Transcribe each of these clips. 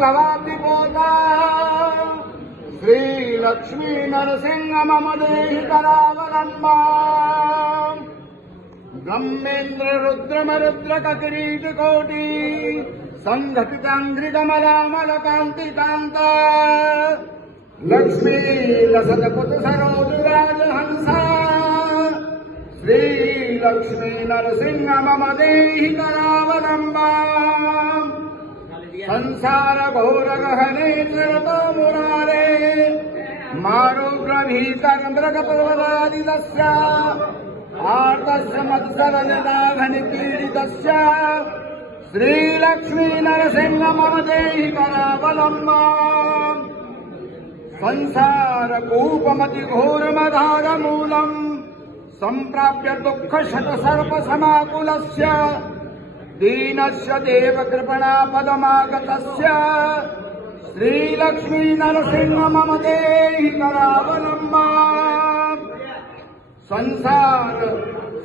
भवाब्धि पोता श्री लक्ष्मी नरसिंह मम देहि करावलम्बा ब्रह्मेन्द्र रुद्रमरुद्र किरीट कोटि संघटितांघ्रिकमलामल कांति कांता लक्ष्मी लसतपुत सरोजराज हंसा श्री लक्ष्मी नरसिंह मम देहि करावलम्बा संसार घोर गहने चरतो मुरारे मारुग्रभीतर मृगपर्वतादितस्य आर्तस्य मत्सरजदाघनिपीडितस्य श्रीलक्ष्मी नरसिंह मम देहि करावलम्बा संसार कूपमति घोरमधारमूलम् सम्प्राप्य दुःख शत सर्प समाकुलस्य दीनस्य देव कृपणा पदमागतस्य श्रीलक्ष्मी नरसिंह मम देहि करावलम्बा संसार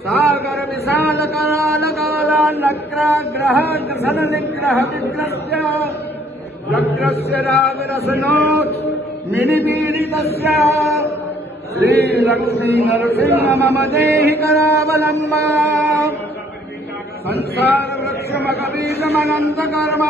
सागर विशाल कराल कालान्नक्राग्रह ग्रसन निग्रह विग्रस्य लग्रस्य रागरसनोत् मिनिपीडितस्य श्रीलक्ष्मी नरसिंह मम देहि करावलम्बा संसार वृक्षमकबीजमनंत कर्म